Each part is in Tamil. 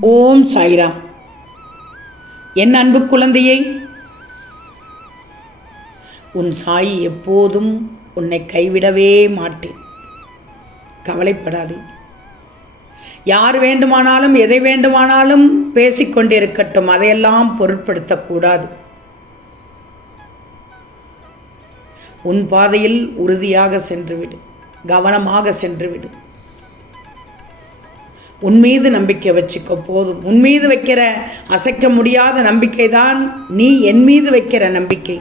ஓம் சாய்ராம். என் அன்பு குழந்தையை உன் சாய் எப்போதும் உன்னை கைவிடவே மாட்டேன். கவலைப்படாதே. யார் வேண்டுமானாலும் எதை வேண்டுமானாலும் பேசிக்கொண்டிருக்கட்டும் அதையெல்லாம் பொருட்படுத்தக்கூடாது. உன் பாதையில் உறுதியாக சென்றுவிடு கவனமாக சென்றுவிடு. உன் மீது நம்பிக்கை வச்சுக்க போதும். உன் மீது வைக்கிற அசைக்க முடியாத நம்பிக்கை தான் நீ என் மீது வைக்கிற நம்பிக்கை.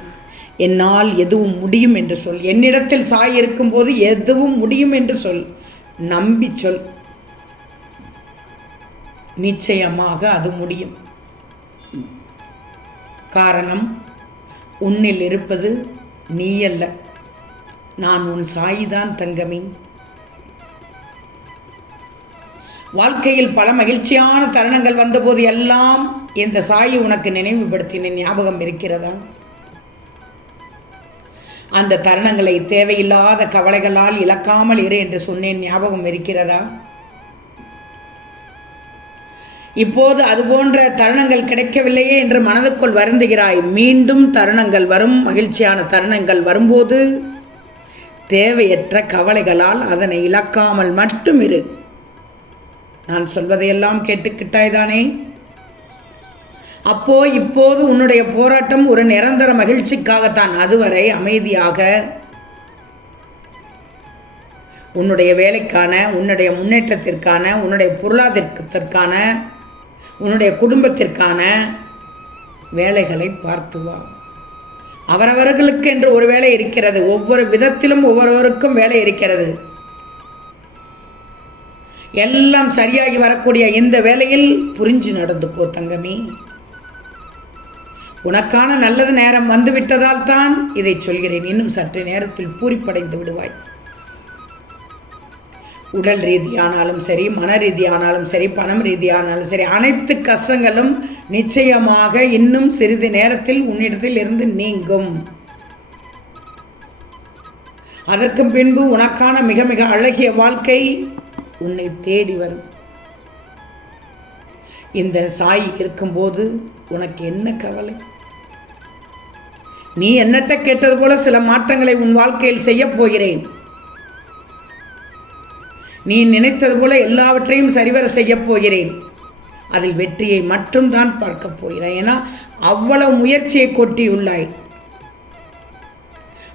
என்னால் எதுவும் முடியும் என்று சொல். என்னிடத்தில் சாய் இருக்கும்போது எதுவும் முடியும் என்று சொல். நம்பி சொல். நிச்சயமாக அது முடியும். காரணம் உன்னில் இருப்பது நீ அல்ல நான் உன் சாயிதான் தங்கமே. வாழ்க்கையில் பல மகிழ்ச்சியான தருணங்கள் வந்தபோது எல்லாம் இந்த சாயி உனக்கு நினைவுபடுத்தின ஞாபகம் இருக்கிறதா? அந்த தருணங்களை தேவையில்லாத கவலைகளால் இழக்காமல் இரு என்று சொன்னேன். ஞாபகம் இருக்கிறதா? இப்போது அதுபோன்ற தருணங்கள் கிடைக்கவில்லையே என்று மனதுக்குள் வருந்துகிறாய். மீண்டும் தருணங்கள் வரும் மகிழ்ச்சியான தருணங்கள் வரும்போது தேவையற்ற கவலைகளால் அதனை இழக்காமல் மட்டும் இரு. நான் சொல்வதையெல்லாம் கேட்டுக்கிட்டாய்தானே? அப்போ இப்போது உன்னுடைய போராட்டம் ஒரு நிரந்தர மகிழ்ச்சிக்காகத்தான். அதுவரை அமைதியாக உன்னுடைய வேலைக்கான உன்னுடைய முன்னேற்றத்திற்கான உன்னுடைய பொருளாதாரத்திற்கான உன்னுடைய குடும்பத்திற்கான வேலைகளை பார்த்து வா. அவரவர்களுக்கு என்று ஒரு வேலை இருக்கிறது. ஒவ்வொரு விதத்திலும் ஒவ்வொருவருக்கும் வேலை இருக்கிறது. எல்லாம் சரியாகி வரக்கூடிய இந்த வேலையில் புரிஞ்சு நடந்துக்கோ தங்கமே. உனக்கான நல்லது நேரம் வந்துவிட்டதால் தான் இதை சொல்கிறேன். இன்னும் சற்று நேரத்தில் பூரிப்படைந்து விடுவாய். உடல் ரீதியானாலும் சரி மன ரீதியானாலும் சரி பணம் ரீதியானாலும் சரி அனைத்து கஷ்டங்களும் நிச்சயமாக இன்னும் சிறிது நேரத்தில் உன்னிடத்தில் இருந்து நீங்கும். அதற்கு பின்பு உனக்கான மிக மிக அழகிய வாழ்க்கை உன்னை தேடி வரும். இந்த சாய் இருக்கும்போது உனக்கு என்ன கவலை? நீ என்னட்ட கேட்டது போல சில மாற்றங்களை உன் வாழ்க்கையில் செய்யப் போகிறேன். நீ நினைத்தது போல எல்லாவற்றையும் சரிவர செய்யப் போகிறேன். அதில் வெற்றியை மட்டும்தான் பார்க்க போகிறேன். ஏன்னா அவ்வளவு முயற்சியை கொட்டியுள்ளாய்.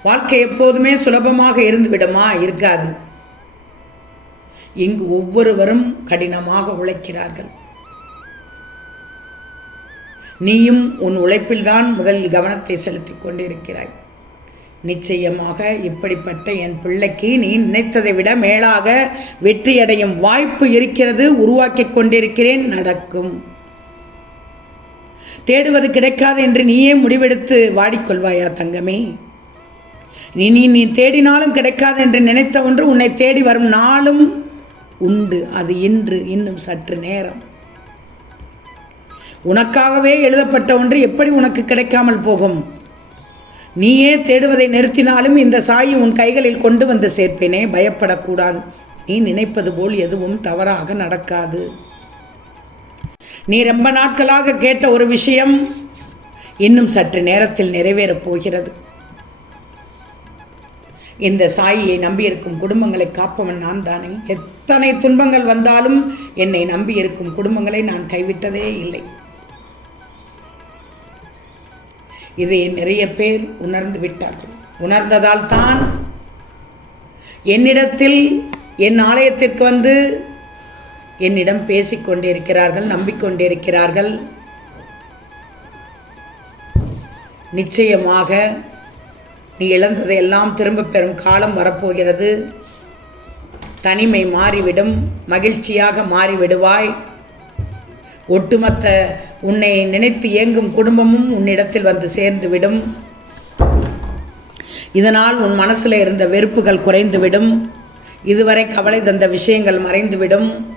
வாழ்க்கை எப்போதுமே சுலபமாக இருந்து விடுமா இருக்காது. இங்கு ஒவ்வொருவரும் கடினமாக உழைக்கிறார்கள். நீயும் உன் உழைப்பில்தான் முதல் கவனத்தை செலுத்திக் கொண்டிருக்கிறாய். நிச்சயமாக இப்படிப்பட்ட என் பிள்ளைக்கு நீ நினைத்ததை விட மேலாக வெற்றியடையும் வாய்ப்பு இருக்கிறது உருவாக்கி கொண்டிருக்கிறேன் நடக்கும். தேடுவது கிடைக்காது என்று நீயே முடிவெடுத்து வாடிக்கொள்வாயா தங்கமே? நீ நீ நீ தேடினாலும் கிடைக்காது என்று நினைத்த ஒன்று உன்னை தேடி வரும் நாளும் உண்டு அது இன்று இன்னும் சற்று நேரம். உனக்காகவே எழுதப்பட்ட ஒன்று எப்படி உனக்கு கிடைக்காமல் போகும்? நீயே தேடுவதை நிறுத்தினாலும் இந்த சாயை உன் கைகளில் கொண்டு வந்து சேர்ப்பேனே பயப்படக்கூடாது. நீ நினைப்பது போல் எதுவும் தவறாக நடக்காது. நீ ரொம்ப நாட்களாக கேட்ட ஒரு விஷயம் இன்னும் சற்று நேரத்தில் நிறைவேறப் போகிறது. இந்த சாயியை நம்பியிருக்கும் குடும்பங்களை காப்பவன் நான் தானே. எத்தனை துன்பங்கள் வந்தாலும் என்னை நம்பியிருக்கும் குடும்பங்களை நான் கைவிட்டதே இல்லை. இதை நிறைய பேர் உணர்ந்து விட்டார்கள். உணர்ந்ததால் தான் என்னிடத்தில் என் ஆலயத்திற்கு வந்து என்னிடம் பேசிக்கொண்டிருக்கிறார்கள் நம்பிக்கொண்டிருக்கிறார்கள். நிச்சயமாக நீ இழந்ததை எல்லாம் திரும்ப பெறும் காலம் வரப்போகிறது. தனிமை மாறிவிடும் மகிழ்ச்சியாக மாறிவிடுவாய். ஒட்டுமொத்த உன்னை நினைத்து இயங்கும் குடும்பமும் உன்னிடத்தில் வந்து சேர்ந்துவிடும். இதனால் உன் மனசில் இருந்த வெறுப்புகள் குறைந்துவிடும். இதுவரை கவலை தந்த விஷயங்கள் மறைந்துவிடும்.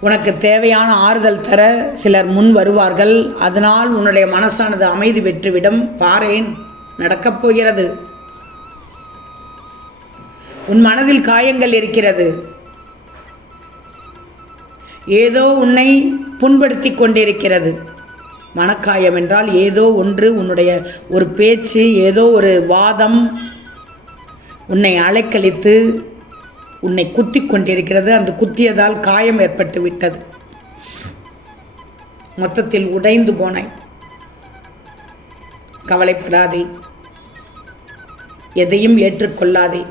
உனக்கு தேவையான ஆறுதல் தர சிலர் முன் வருவார்கள். அதனால் உன்னுடைய மனசானது அமைதி பெற்றுவிடும். பாரேன். நடக்கப் போகிறது உன் மனதில் காயங்கள் இருக்கிறது. ஏதோ உன்னை புண்படுத்தி கொண்டிருக்கிறது. மனக்காயம் என்றால் ஏதோ ஒன்று உன்னுடைய ஒரு பேச்சு ஏதோ ஒரு வாதம். உன்னை அலைக்கழித்து உன்னை குத்தி கொண்டிருக்கிறது. அந்த குத்தியதால் காயம் ஏற்பட்டு விட்டது. மொத்தத்தில் உடைந்து போனாய். கவலைப்படாதே. எதையும் ஏற்றுக்கொள்ளாதே.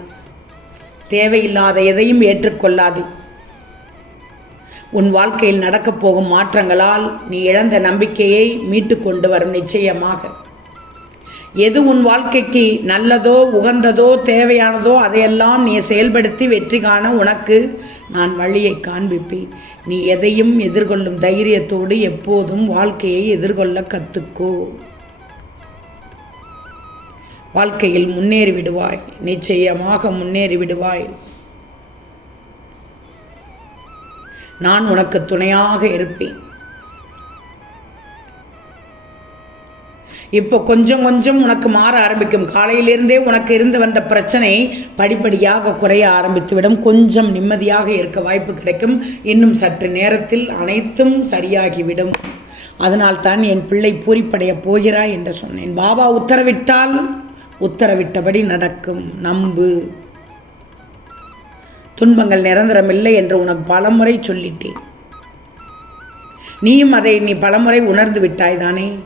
தேவையில்லாத எதையும் ஏற்றுக்கொள்ளாதே. உன் வாழ்க்கையில் நடக்கப் போகும் மாற்றங்களால் நீ இழந்த நம்பிக்கையை மீட்டு கொண்டு வரும் நிச்சயமாக. எது உன் வாழ்க்கைக்கு நல்லதோ உகந்ததோ தேவையானதோ அதையெல்லாம் நீ செயல்படுத்தி வெற்றி காண உனக்கு நான் வழியை காண்பிப்பேன். நீ எதையும் எதிர்கொள்ளும் தைரியத்தோடு எப்போதும் வாழ்க்கையை எதிர்கொள்ள கற்றுக்கோ வாழ்க்கையில் முன்னேறி விடுவாய். நிச்சயமாக முன்னேறி விடுவாய். நான் உனக்கு துணையாக இருப்பேன். இப்போ கொஞ்சம் கொஞ்சம் உனக்கு மாற ஆரம்பிக்கும். காலையிலிருந்தே உனக்கு இருந்து வந்த பிரச்சனை படிப்படியாக குறைய ஆரம்பித்துவிடும். கொஞ்சம் நிம்மதியாக இருக்க வாய்ப்பு கிடைக்கும். இன்னும் சற்று நேரத்தில் அனைத்தும் சரியாகிவிடும். அதனால் தான் என் பிள்ளை பூரிப்படைய போகிறாய் என்று சொன்னேன். பாபா உத்தரவிட்டால் உத்தரவிட்டபடி நடக்கும். நம்பு. துன்பங்கள் நிரந்தரமில்லை என்று உனக்கு பலமுறை சொல்லிட்டேன். நீயும் அதை நீ பலமுறை உணர்ந்து விட்டாய் தானே?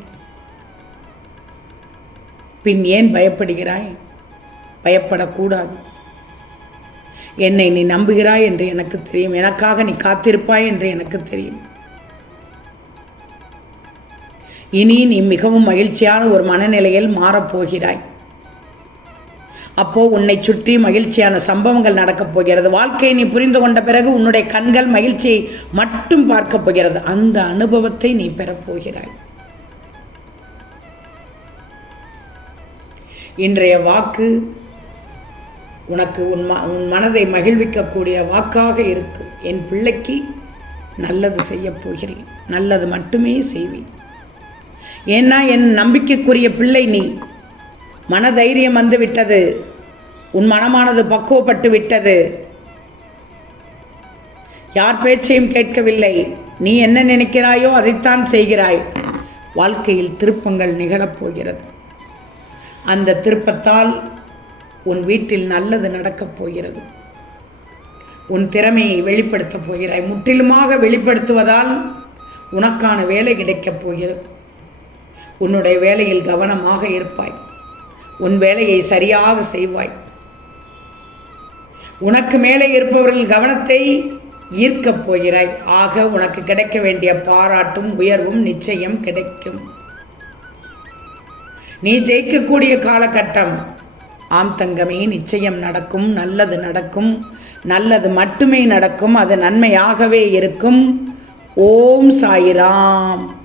பின் ஏன் பயப்படுகிறாய்? பயப்படக்கூடாது. என்னை நீ நம்புகிறாய் என்று எனக்கு தெரியும். எனக்காக நீ காத்திருப்பாய் என்று எனக்கு தெரியும். இனி நீ மிகவும் மகிழ்ச்சியான ஒரு மனநிலையில் மாறப்போகிறாய். அப்போ உன்னை சுற்றி மகிழ்ச்சியான சம்பவங்கள் நடக்கப் போகிறது. வாழ்க்கையை நீ புரிந்து கொண்ட பிறகு உன்னுடைய கண்கள் மகிழ்ச்சியை மட்டும் பார்க்கப் போகிறது. அந்த அனுபவத்தை நீ பெறப்போகிறாய் இன்றைய வாக்கு உனக்கு உன் ம உன் மனதை மகிழ்விக்கக்கூடிய வாக்காக இருக்கும் என் பிள்ளைக்கு நல்லது செய்யப் போகிறேன். நல்லது மட்டுமே செய்வேன். ஏன்னா என் நம்பிக்கைக்குரிய பிள்ளை நீ. மனதைரியம் வந்து விட்டது உன் மனமானது பக்குவப்பட்டு விட்டது யார் பேச்சையும் கேட்கவில்லை. நீ என்ன நினைக்கிறாயோ அதைத்தான் செய்கிறாய். வாழ்க்கையில் திருப்பங்கள் நிகழப்போகிறது அந்த திருப்பத்தால் உன் வீட்டில் நல்லது நடக்கப் போகிறது. உன் திறமையை வெளிப்படுத்தப் போகிறாய். முற்றிலுமாக வெளிப்படுத்துவதால் உனக்கான வேலை கிடைக்கப் போகிறது. உன்னுடைய வேலையில் கவனமாக இருப்பாய். உன் வேலையை சரியாக செய்வாய். உனக்கு மேலே இருப்பவர்கள் கவனத்தை ஈர்க்கப் போகிறாய். ஆக உனக்கு கிடைக்க வேண்டிய பாராட்டும் உயர்வும் நிச்சயம் கிடைக்கும். நீ ஜெயிக்கக்கூடிய காலகட்டம். ஆம் தங்கமே நிச்சயம் நடக்கும். நல்லது நடக்கும். நல்லது மட்டுமே நடக்கும். அது நன்மையாகவே இருக்கும். ஓம் சாயிராம்.